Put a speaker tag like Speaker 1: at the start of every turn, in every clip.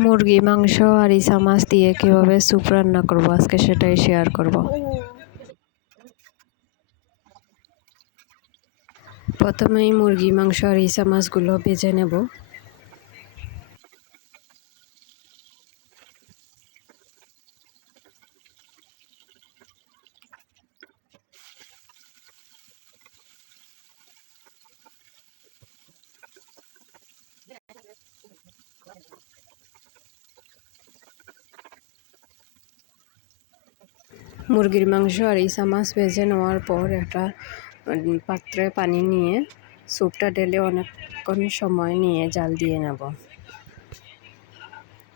Speaker 1: মুরগি, মাংস আর ইসা মাছ দিয়ে কীভাবে স্যুপ রান্না করব আজকে সেটাই শেয়ার করব। প্রথমেই মুরগি, মাংস আর ইসা মাছগুলো ভেজে নেব। মুরগির মাংস আর ইসা মাছ ভেজে নেওয়ার পর একটা পাত্রে পানি নিয়ে স্যুপটা ঢেলে অনেকক্ষণ সময় নিয়ে জাল দিয়ে নেব।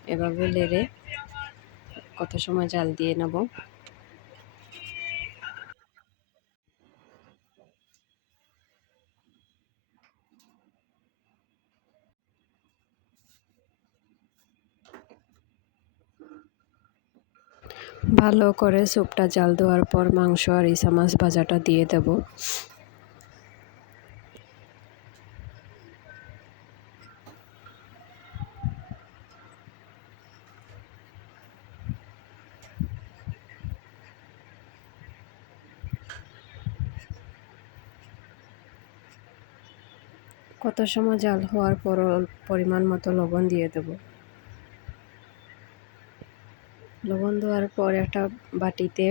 Speaker 1: এভাবে লেড়ে কত সময় জাল দিয়ে নেব? ভালো করে স্যুপটা জাল দেওয়ার পর মাংস আর ইসা মাছ ভাজাটা দিয়ে দেব। কত সময় জাল হওয়ার পর পরিমাণ মতো লবণ দিয়ে দেবো। লবণ দেওয়ার পর একটা বাটিতে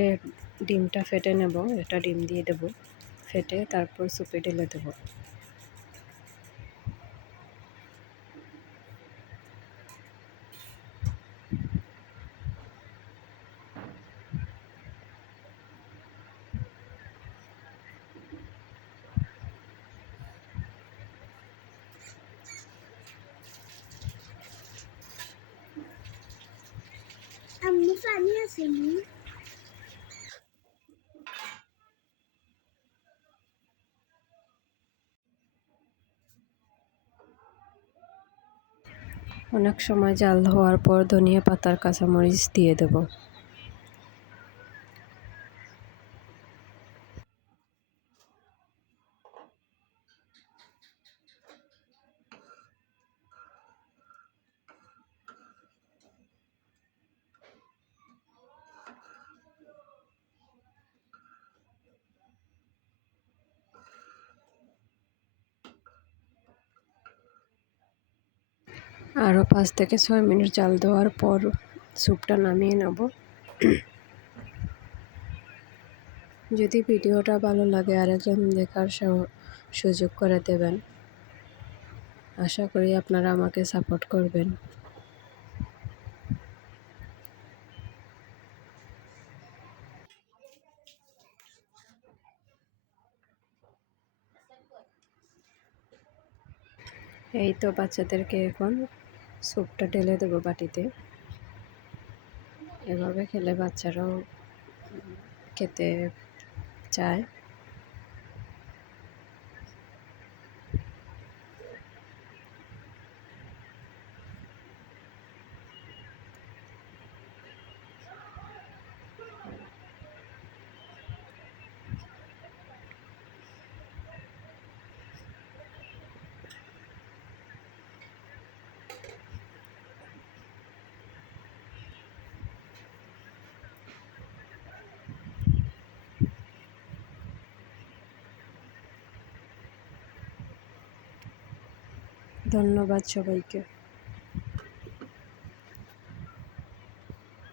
Speaker 1: ডিমটা ফেটে নেব, একটা ডিম দিয়ে দেব। ফেটে তারপর সুপে ঢেলে দেবো। অনেক সময় জাল ধোয়ার পর ধনিয়া পাতার কাঁচামরিচ দিয়ে দেব। আরও পাঁচ থেকে ছয় মিনিট জাল দেওয়ার পর স্যুপটা নামিয়ে নেব। যদি ভিডিওটা ভালো লাগে, আরেকজন দেখার সুযোগ করে দেবেন। আশা করি আপনারা আমাকে সাপোর্ট করবেন। এই তো বাচ্চাদেরকে এখন স্যুপটা ঢেলে দেবো বাটিতে। এভাবে খেলে বাচ্চারাও খেতে চায়। ধন্যবাদ সবাইকে।